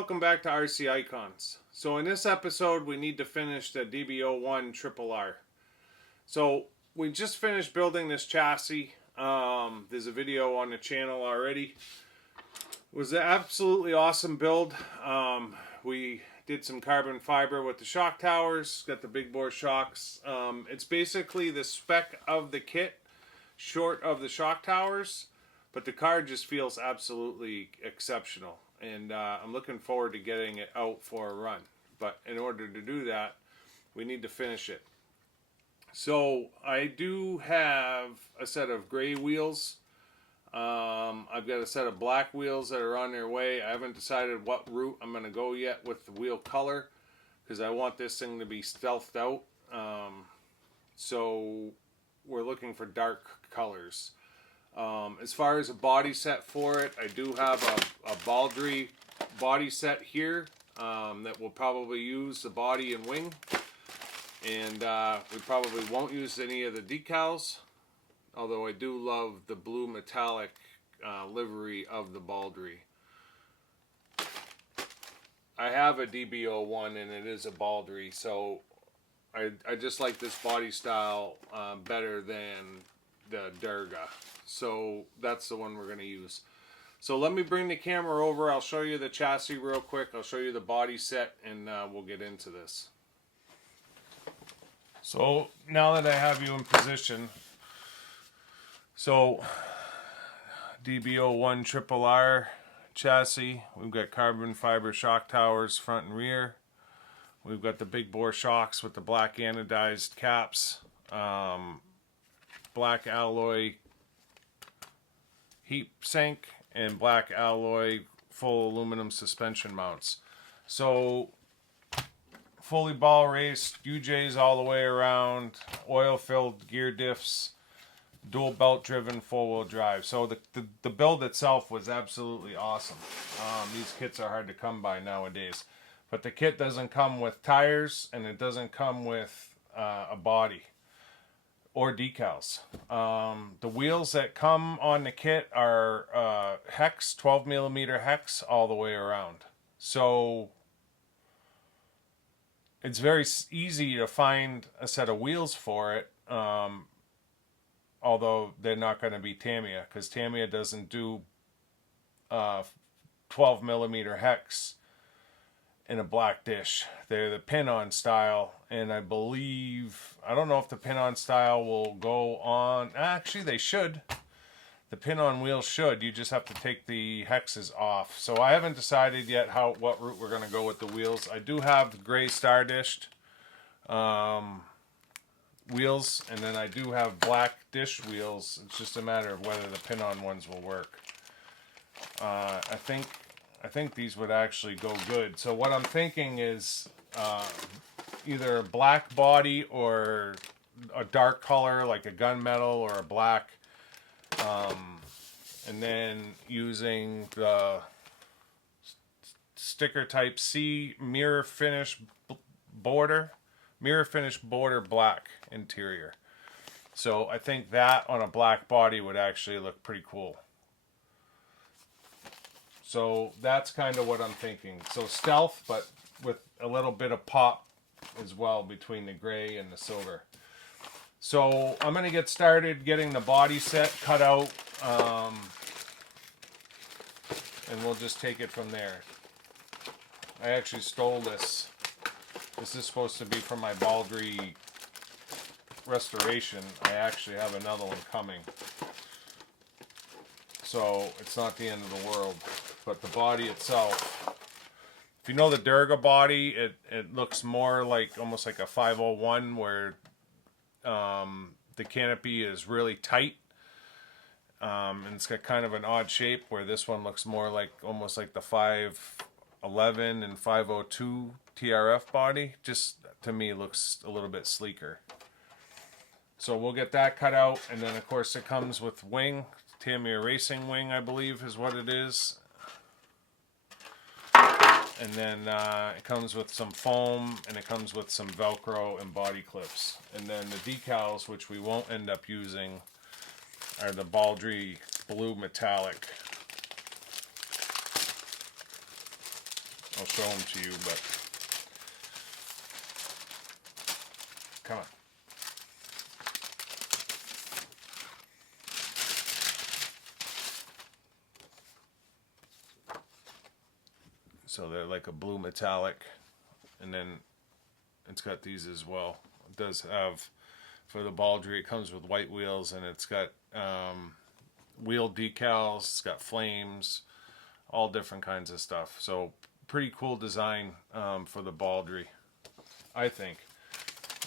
welcome back to RC Icons. So in this episode we need to finish the Db01 RRR. So we just finished building this chassis. There's a video on the channel already. It was an absolutely awesome build. We did some carbon fiber with the shock towers, got the big bore shocks. It's basically the spec of the kit, short of the shock towers, but the car just feels absolutely exceptional. And I'm looking forward to getting it out for a run. But in order to do that, we need to finish it. So I do have a set of gray wheels. I've got a set of black wheels that are on their way. I haven't decided what route I'm going to go yet with the wheel color, because I want this thing to be stealthed out. So we're looking for dark colors. As far as a body set for it, I do have a Baldre body set here that will probably use the body and wing, and we probably won't use any of the decals, although I do love the blue metallic livery of the Baldre. I have a Db01 and it is a Baldre, so I just like this body style better than the Durga. So that's the one we're going to use. So let me bring the camera over. I'll show you the chassis real quick. I'll show you the body set, and we'll get into this. So now that I have you in position, so Db01 RRR chassis, we've got carbon fiber shock towers front and rear. We've got the big bore shocks with the black anodized caps, black alloy heat sink, and black alloy full aluminum suspension mounts. So fully ball raced, UJs all the way around, oil filled gear diffs, dual belt driven 4-wheel drive. So the build itself was absolutely awesome. These kits are hard to come by nowadays, but the kit doesn't come with tires and it doesn't come with a body or decals. The wheels that come on the kit are hex, 12mm hex all the way around. So it's very easy to find a set of wheels for it, although they're not going to be Tamiya, because Tamiya doesn't do 12mm hex in a black dish. They're the pin-on style, and I believe, I don't know if the pin-on style will go on. Actually, they should. The pin-on wheels should. You just have to take the hexes off. So I haven't decided yet what route we're going to go with the wheels. I do have gray star dished wheels, and then I do have black dish wheels. It's just a matter of whether the pin-on ones will work. I think these would actually go good. So what I'm thinking is either a black body or a dark color like a gunmetal or a black, and then using the sticker type C mirror finish border black interior. So I think that on a black body would actually look pretty cool. So that's kind of what I'm thinking. So stealth, but with a little bit of pop as well between the gray and the silver. So I'm going to get started getting the body set cut out, and we'll just take it from there. I actually stole this. This is supposed to be from my Baldre restoration. I actually have another one coming. So it's not the end of the world. But the body itself, if you know the Durga body, it looks more like almost like a 501, where the canopy is really tight, and it's got kind of an odd shape, where this one looks more like almost like the 511 and 502 TRF body. Just to me looks a little bit sleeker. So we'll get that cut out, and then of course it comes with wing. Tamiya Racing wing, I believe, is what it is. And then it comes with some foam, and it comes with some Velcro and body clips. And then the decals, which we won't end up using, are the Baldre blue metallic I'll show them to you, but come on. So they're like a blue metallic, and then it's got these as well. It does have, for the Baldre, it comes with white wheels, and it's got wheel decals, it's got flames, all different kinds of stuff. So pretty cool design for the Baldre, I think.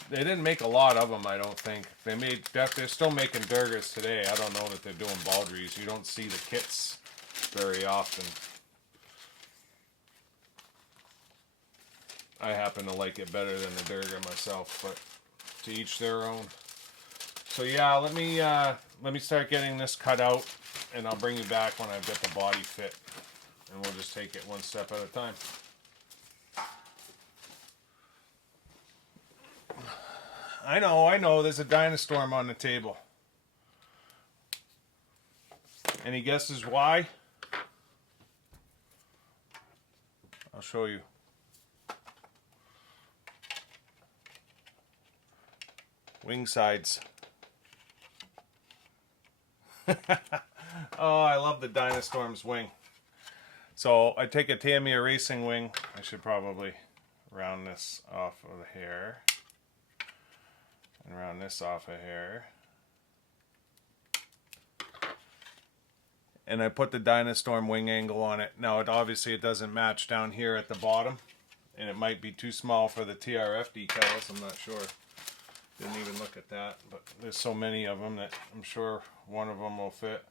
They didn't make a lot of them, I don't think. They're still making Durgas today. I don't know that they're doing Baldres. You don't see the kits very often. I happen to like it better than the Durga myself, but to each their own. So yeah, let me start getting this cut out, and I'll bring you back when I've got the body fit, and we'll just take it one step at a time. I know, there's a Dynastorm on the table. Any guesses why? I'll show you. Wing sides. Oh, I love the Dynastorm's wing. So I take a Tamiya racing wing. I should probably round this off of the hair. And round this off of here. And I put the Dynastorm wing angle on it. Now, obviously it doesn't match down here at the bottom. And it might be too small for the TRF decals. I'm not sure. Didn't even look at that, but there's so many of them that I'm sure one of them will fit.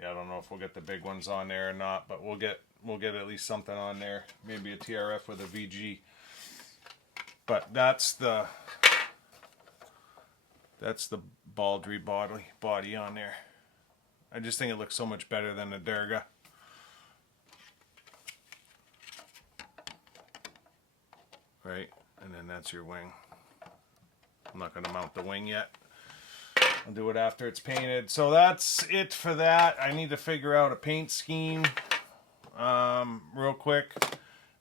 Yeah, I don't know if we'll get the big ones on there or not, but we'll get at least something on there. Maybe a TRF with a VG. But that's the Baldre body on there. I just think it looks so much better than the Durga. Right? And then that's your wing. I'm not going to mount the wing yet. I'll do it after it's painted. So that's it for that. I need to figure out a paint scheme real quick.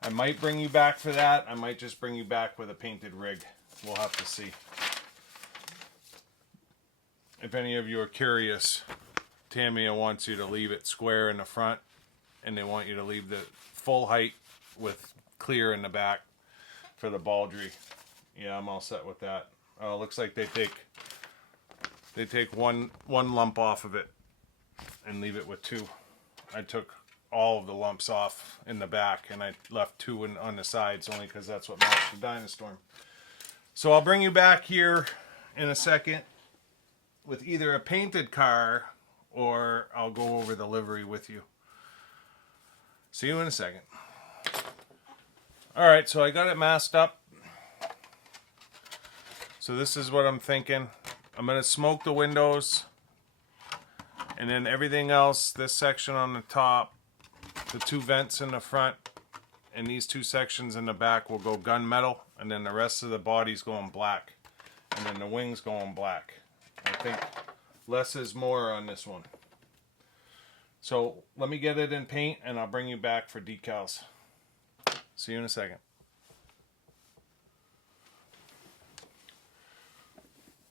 I might bring you back for that. I might just bring you back with a painted rig. We'll have to see. If any of you are curious, Tamiya wants you to leave it square in the front, and they want you to leave the full height with clear in the back. For the Baldre. Yeah, I'm all set with that. Looks like they take one lump off of it and leave it with two. I took all of the lumps off in the back, and I left two on the sides only because that's what matched the Dynastorm. So I'll bring you back here in a second with either a painted car or I'll go over the livery with you. See you in a second. Alright, so I got it masked up. So this is what I'm thinking. I'm going to smoke the windows. And then everything else, this section on the top, the two vents in the front, and these two sections in the back will go gunmetal. And then the rest of the body's going black. And then the wings going black. I think less is more on this one. So let me get it in paint and I'll bring you back for decals. See you in a second.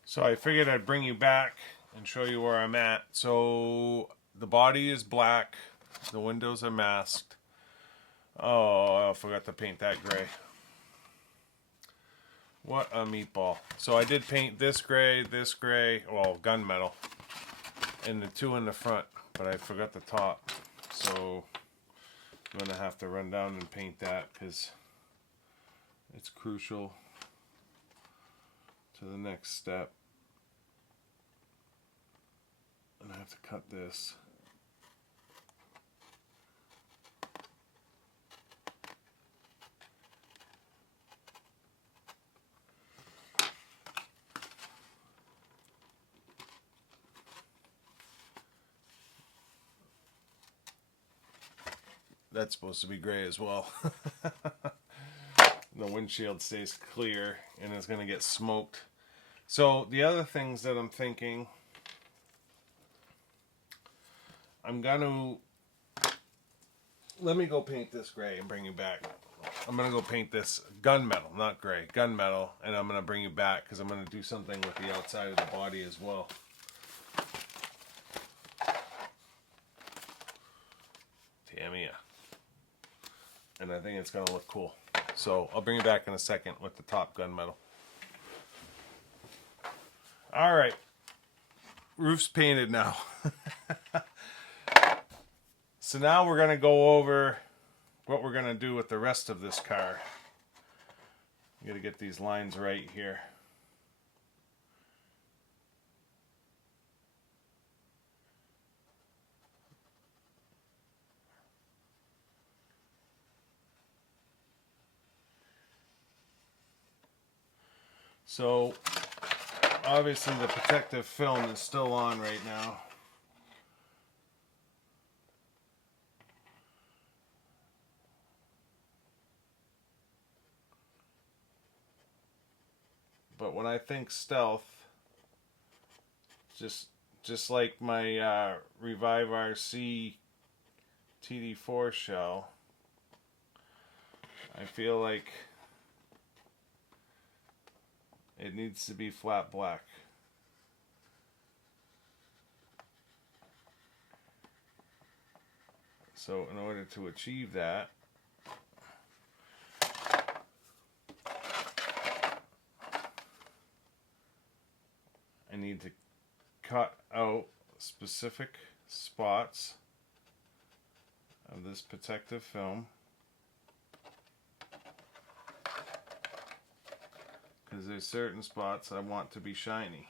So I figured I'd bring you back and show you where I'm at. So the body is black. The windows are masked. Oh, I forgot to paint that gray. What a meatball. So I did paint this gray, well, gunmetal, and the two in the front, but I forgot the top. So I'm going to have to run down and paint that because it's crucial to the next step. And I have to cut this. That's supposed to be gray as well. The windshield stays clear and it's going to get smoked. So the other things that I'm thinking, I'm going to let me go paint this gray and bring you back. I'm going to go paint this gunmetal, not gray, gunmetal, and I'm going to bring you back because I'm going to do something with the outside of the body as well. Damn yeah. And I think it's going to look cool. So I'll bring you back in a second with the top gunmetal. All right. Roof's painted now. So now we're going to go over what we're going to do with the rest of this car. You got to get these lines right here. So obviously the protective film is still on right now. But when I think stealth, just like my Revive RC TD4 shell, I feel like it needs to be flat black. So in order to achieve that, I need to cut out specific spots of this protective film, because there's certain spots I want to be shiny.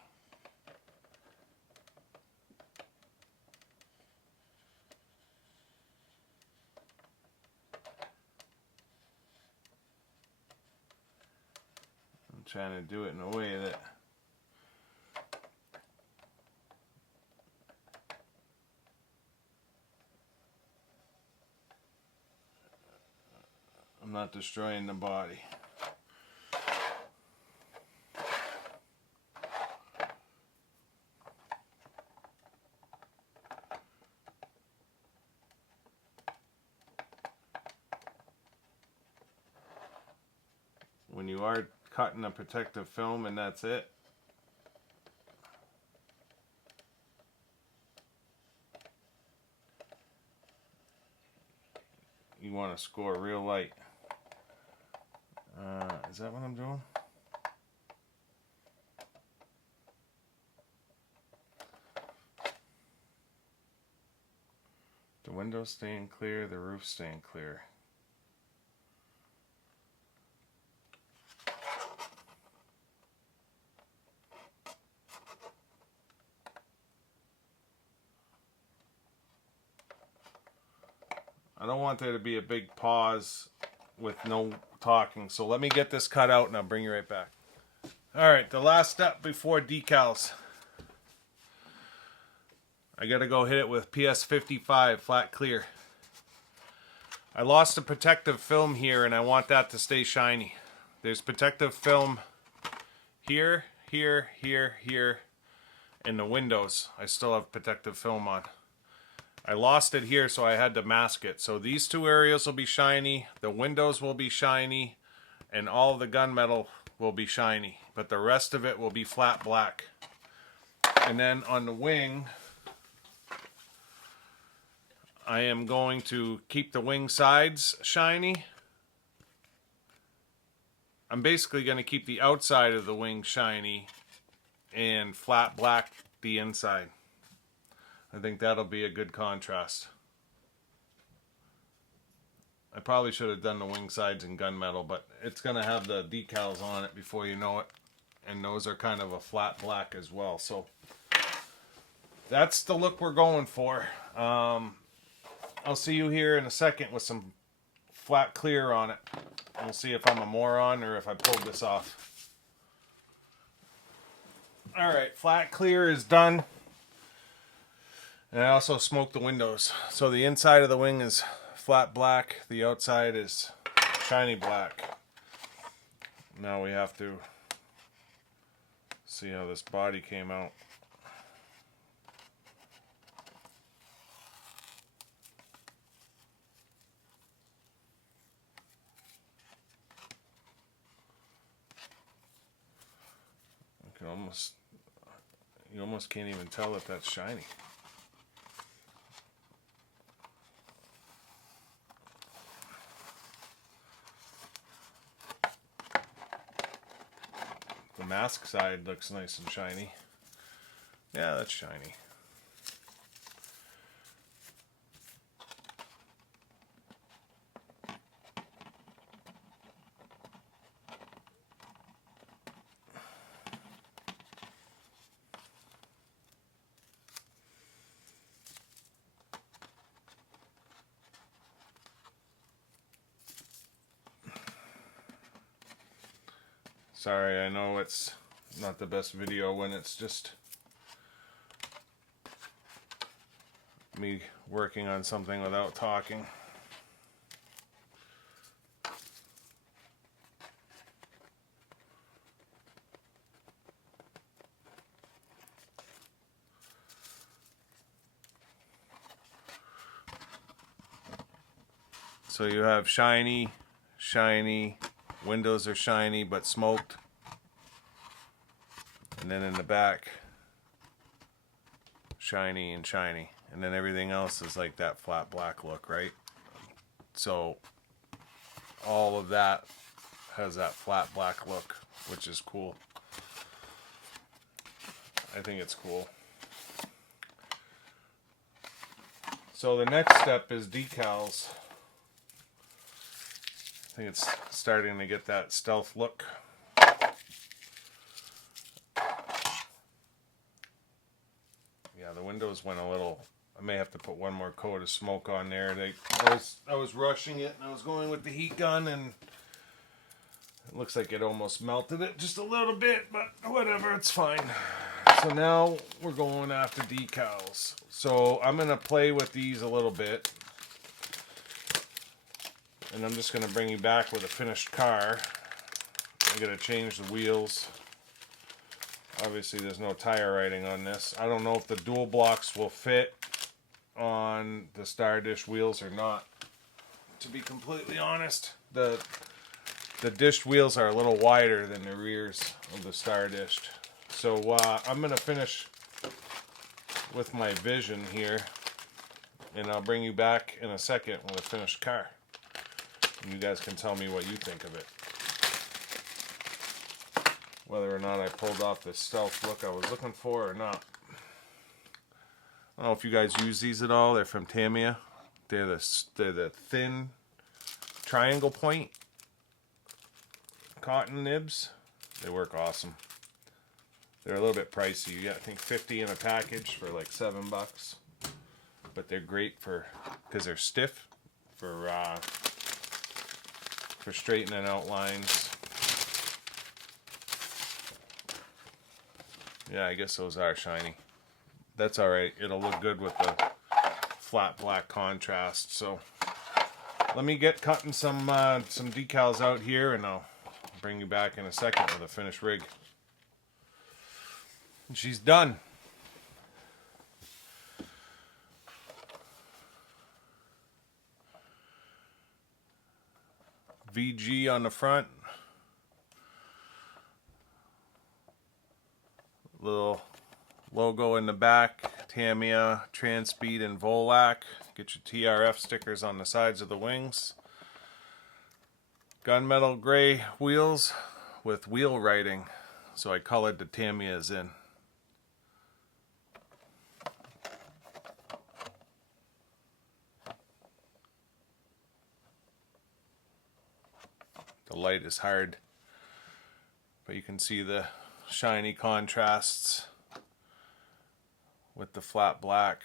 I'm trying to do it in a way that I'm not destroying the body. When you are cutting a protective film and that's it, you want to score real light. Is that what I'm doing? The windows staying clear, the roof staying clear. I don't want there to be a big pause with no talking, so let me get this cut out and I'll bring you right back. Alright, the last step before decals. I gotta go hit it with PS55 flat clear. I lost the protective film here and I want that to stay shiny. There's protective film here, here, here, here, and the windows. I still have protective film on. I lost it here, so I had to mask it. So these two areas will be shiny, the windows will be shiny, and all the gunmetal will be shiny. But the rest of it will be flat black. And then on the wing, I am going to keep the wing sides shiny. I'm basically going to keep the outside of the wing shiny and flat black the inside. I think that'll be a good contrast. I probably should have done the wing sides in gunmetal, but it's going to have the decals on it before you know it. And those are kind of a flat black as well. So that's the look we're going for. I'll see you here in a second with some flat clear on it. We'll see if I'm a moron or if I pulled this off. Alright, flat clear is done. And I also smoked the windows. So the inside of the wing is flat black. The outside is shiny black. Now we have to see how this body came out. you almost can't even tell that that's shiny. The mask side looks nice and shiny. Yeah, that's shiny. Sorry, I know it's not the best video when it's just me working on something without talking. So you have shiny, shiny, windows are shiny but smoked. And then in the back, shiny and shiny. And then everything else is like that flat black look, right? So all of that has that flat black look, which is cool. I think it's cool. So the next step is decals. I think it's starting to get that stealth look. Yeah, the windows went a little. I may have to put one more coat of smoke on there. I was rushing it and I was going with the heat gun and it looks like it almost melted it just a little bit, but whatever, it's fine. So now we're going after decals. So I'm going to play with these a little bit. And I'm just going to bring you back with a finished car. I'm going to change the wheels. Obviously there's no tire writing on this. I don't know if the dual blocks will fit on the Star Dish wheels or not. To be completely honest, the dished wheels are a little wider than the rears of the Star Dish. So I'm going to finish with my vision here. And I'll bring you back in a second with a finished car. And you guys can tell me what you think of it. Whether or not I pulled off the stealth look I was looking for or not. I don't know if you guys use these at all. They're from Tamiya. They're the thin triangle point cotton nibs. They work awesome. They're a little bit pricey. You get, I think, 50 in a package for like $7. But they're great because they're stiff for straightening out lines. Yeah, I guess those are shiny. That's alright. It'll look good with the flat black contrast. So let me get cutting some decals out here and I'll bring you back in a second with a finished rig. And she's done. VG on the front. Little logo in the back. Tamiya, Transpeed, and Volac. Get your TRF stickers on the sides of the wings. Gunmetal gray wheels with wheel writing. So I colored the Tamiyas in. The light is hard, but you can see the shiny contrasts with the flat black.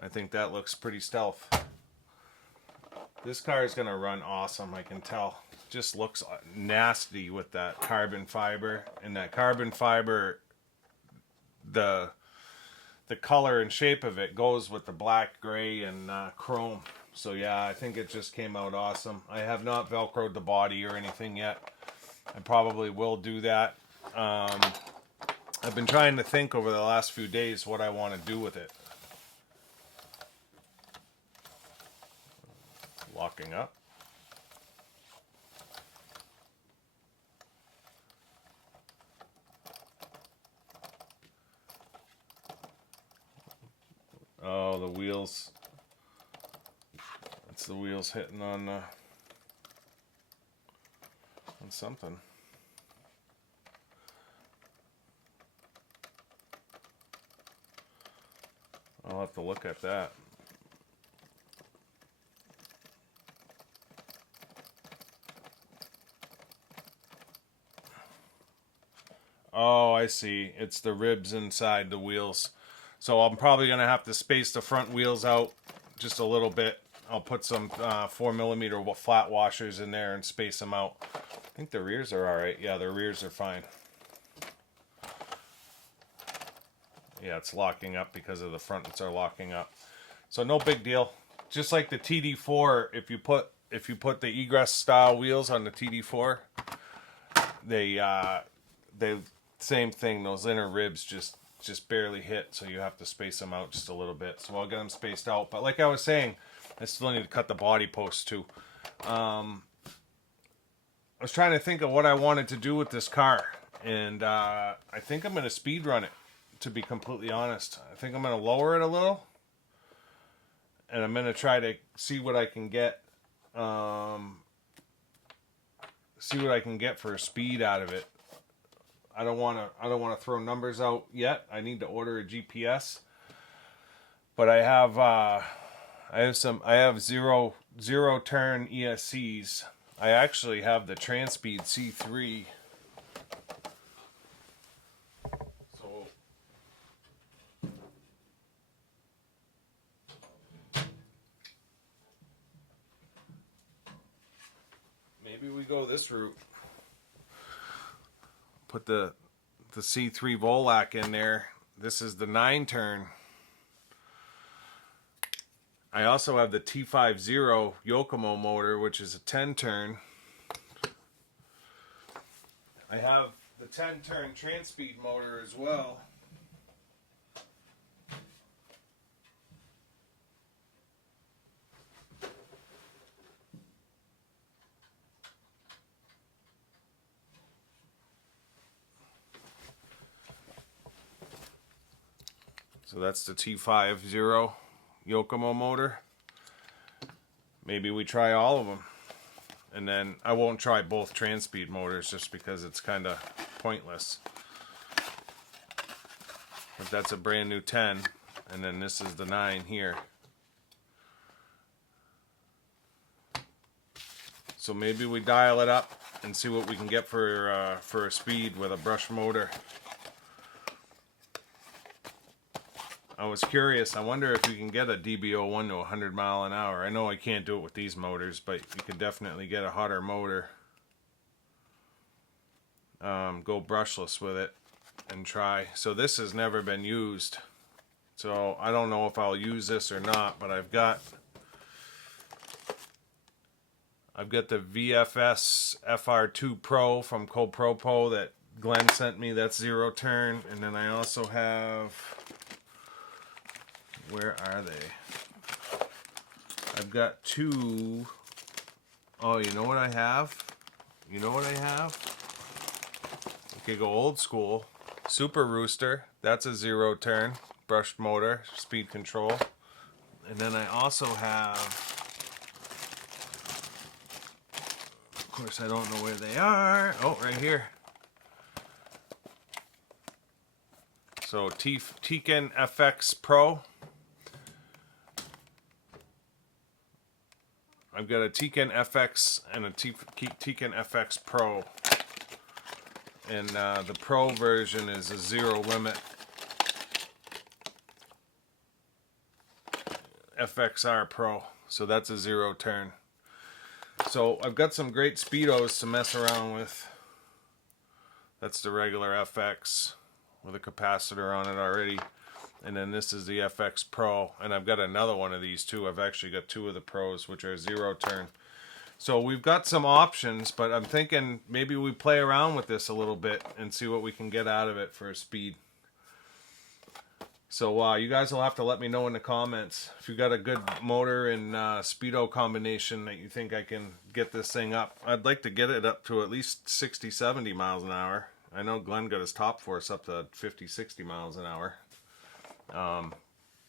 I think that looks pretty stealth. This car is going to run awesome, I can tell. Just looks nasty with that carbon fiber. And that carbon fiber, the color and shape of it goes with the black, gray, and chrome. So yeah, I think it just came out awesome. I have not Velcroed the body or anything yet. I probably will do that. I've been trying to think over the last few days what I want to do with it. Locking up. Oh, the wheels. It's the wheels hitting on something. I'll have to look at that. Oh, I see. It's the ribs inside the wheels. So I'm probably going to have to space the front wheels out just a little bit. I'll put some 4mm flat washers in there and space them out. I think the rears are alright. Yeah, the rears are fine. Yeah, it's locking up because of the fronts are locking up. So no big deal. Just like the TD4, if you put the egress style wheels on the TD4, they same thing. Those inner ribs just barely hit, so you have to space them out just a little bit. So I'll get them spaced out. But like I was saying, I still need to cut the body posts too. I was trying to think of what I wanted to do with this car, and I think I'm going to speed run it. To be completely honest, I think I'm going to lower it a little, and I'm going to try to see what I can get. See what I can get for a speed out of it. I don't want to throw numbers out yet. I need to order a GPS, but I have zero turn ESCs. I actually have the Transpeed C3. So maybe we go this route. Put the C3 Volac in there. This is the 9-turn. I also have the T50 Yokomo motor, which is a 10-turn. I have the 10-turn Transpeed motor as well. So that's the T50 Yokomo motor. Maybe we try all of them. And then I won't try both Transpeed motors just because it's kind of pointless. But that's a brand new 10. And then this is the 9 here. So maybe we dial it up and see what we can get for a speed with a brush motor. I was curious. I wonder if you can get a Db01 to 100 mile an hour. I know I can't do it with these motors, but you could definitely get a hotter motor. Go brushless with it and try. So this has never been used. So I don't know if I'll use this or not, but I've got the VFS FR2 Pro from CoPropo that Glenn sent me. That's 0 turn. And then I also have... Where are they? I've got 2. Oh, you know what I have? You know what I have? Okay, go old school. Super Rooster. That's a 0 turn. Brushed motor. Speed control. And then I also have... Of course, I don't know where they are. Oh, right here. So, Tekin FX Pro. I've got a Tekin FX and a Tekin FX Pro. And the Pro version is a 0 limit FXR Pro. So that's a 0 turn. So I've got some great speedos to mess around with. That's the regular FX with a capacitor on it already. And then this is the FX Pro. And I've got another one of these too. I've actually got 2 of the Pros, which are 0 turn. So we've got some options, but I'm thinking maybe we play around with this a little bit and see what we can get out of it for a speed. So you guys will have to let me know in the comments if you got a good motor and speedo combination that you think I can get this thing up. I'd like to get it up to at least 60, 70 miles an hour. I know Glenn got his top force up to 50, 60 miles an hour.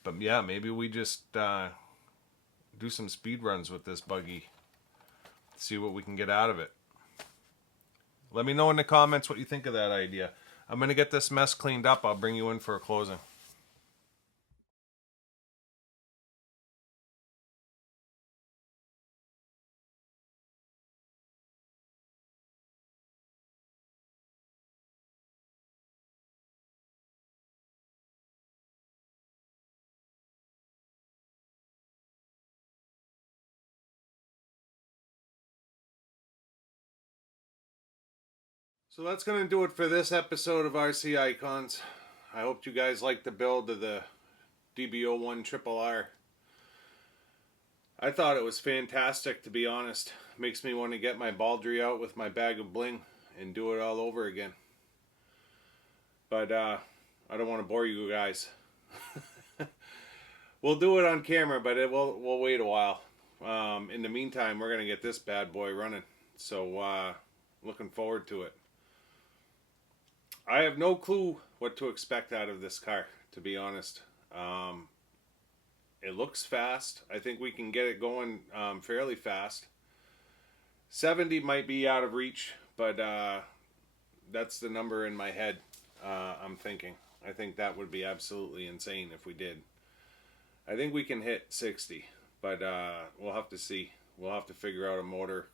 But yeah, maybe we just do some speed runs with this buggy. See what we can get out of it. Let me know in the comments what you think of that idea. I'm going to get this mess cleaned up. I'll bring you in for a closing. So that's going to do it for this episode of RC Icons. I hope you guys liked the build of the Db01 RRR. I thought it was fantastic, to be honest. Makes me want to get my Baldre out with my bag of bling and do it all over again. But I don't want to bore you guys. We'll do it on camera, but we'll wait a while. In the meantime, we're going to get this bad boy running. So looking forward to it. I have no clue what to expect out of this car, to be honest. It looks fast. I think we can get it going fairly fast. 70 might be out of reach, but that's the number in my head. I'm thinking. I think that would be absolutely insane if we did. I think we can hit 60, but we'll have to see. We'll have to figure out a motor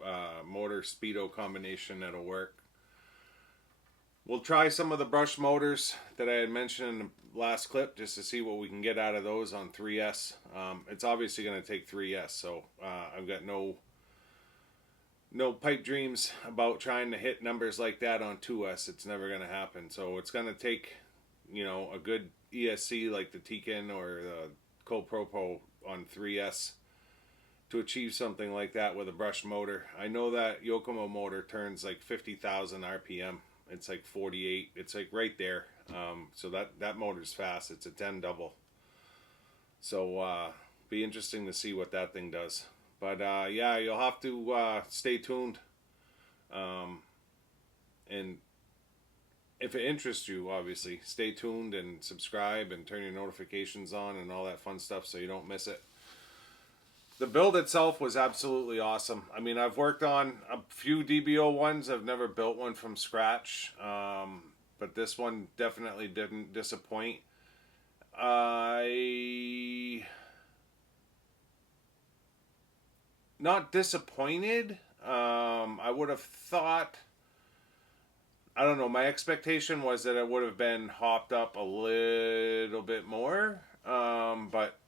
speedo combination that'll work. We'll try some of the brush motors that I had mentioned in the last clip just to see what we can get out of those on 3S. It's obviously going to take 3S, so I've got no pipe dreams about trying to hit numbers like that on 2S. It's never going to happen. So it's going to take, you know, a good ESC like the Tiken or the CoPropo on 3S to achieve something like that with a brush motor. I know that Yokomo motor turns like 50,000 RPM. It's like 48. It's like right there. So that motor's fast. It's a 10 double. So be interesting to see what that thing does. But yeah, you'll have to stay tuned. And if it interests you, obviously, stay tuned and subscribe and turn your notifications on and all that fun stuff so you don't miss it. The build itself was absolutely awesome. I mean, I've worked on a few DB01s. I've never built one from scratch. But this one definitely didn't disappoint. Not disappointed. I would have thought, I don't know, my expectation was that it would have been hopped up a little bit more. But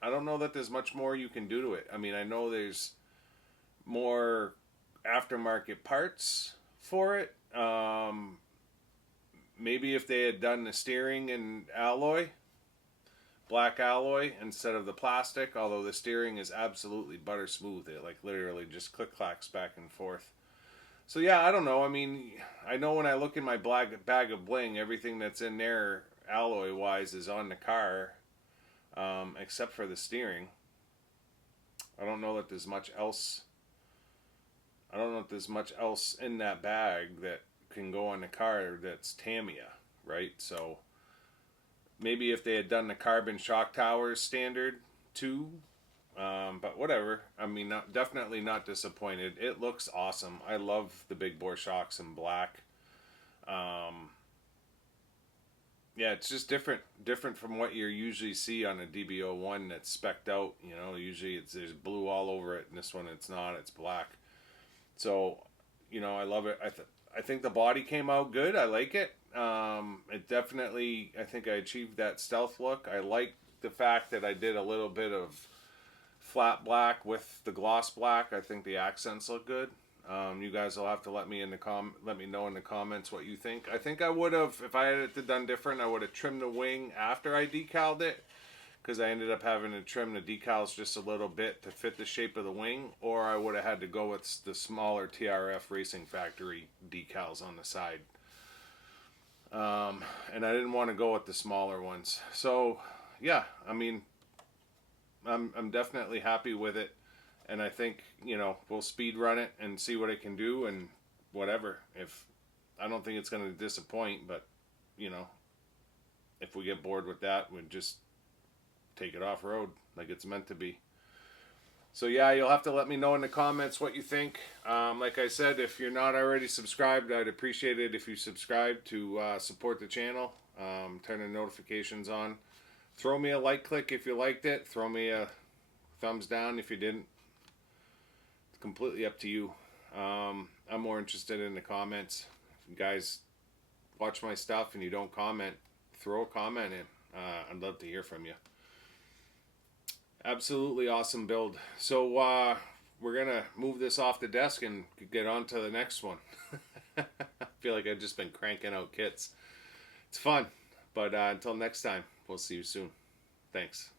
I don't know that there's much more you can do to it. I mean, I know there's more aftermarket parts for it. Maybe if they had done the steering in alloy, black alloy instead of the plastic, although the steering is absolutely butter smooth. It like literally just click-clacks back and forth. So yeah, I don't know. I mean, I know when I look in my bag of bling, everything that's in there alloy-wise is on the car. Except for the steering. I don't know that there's much else. I don't know if there's much else in that bag that can go on the car that's Tamiya, right? So maybe if they had done the carbon shock towers standard too, but whatever. I mean, definitely not disappointed. It looks awesome. I love the big bore shocks in black. Yeah, it's just different from what you usually see on a DB01 that's specced out. You know, usually there's blue all over it, and this one it's not. It's black. So, you know, I love it. I think the body came out good. I like it. It definitely, I think I achieved that stealth look. I like the fact that I did a little bit of flat black with the gloss black. I think the accents look good. You guys will have to let me know in the comments what you think. I think I would have, if I had it done different, I would have trimmed the wing after I decaled it, because I ended up having to trim the decals just a little bit to fit the shape of the wing, or I would have had to go with the smaller TRF Racing Factory decals on the side. And I didn't want to go with the smaller ones. So yeah, I mean, I'm definitely happy with it. And I think, you know, we'll speed run it and see what it can do and whatever. If I don't think it's going to disappoint, but, you know, if we get bored with that, we'd just take it off road like it's meant to be. So yeah, you'll have to let me know in the comments what you think. Like I said, if you're not already subscribed, I'd appreciate it if you subscribe to support the channel. Turn the notifications on. Throw me a like click if you liked it. Throw me a thumbs down if you didn't. It's completely up to you. I'm more interested in the comments. If you guys watch my stuff and you don't comment, throw a comment in. I'd love to hear from you. Absolutely awesome build. So we're gonna move this off the desk and get on to the next one. I feel like I've just been cranking out kits. It's fun, but until next time, we'll see you soon. Thanks.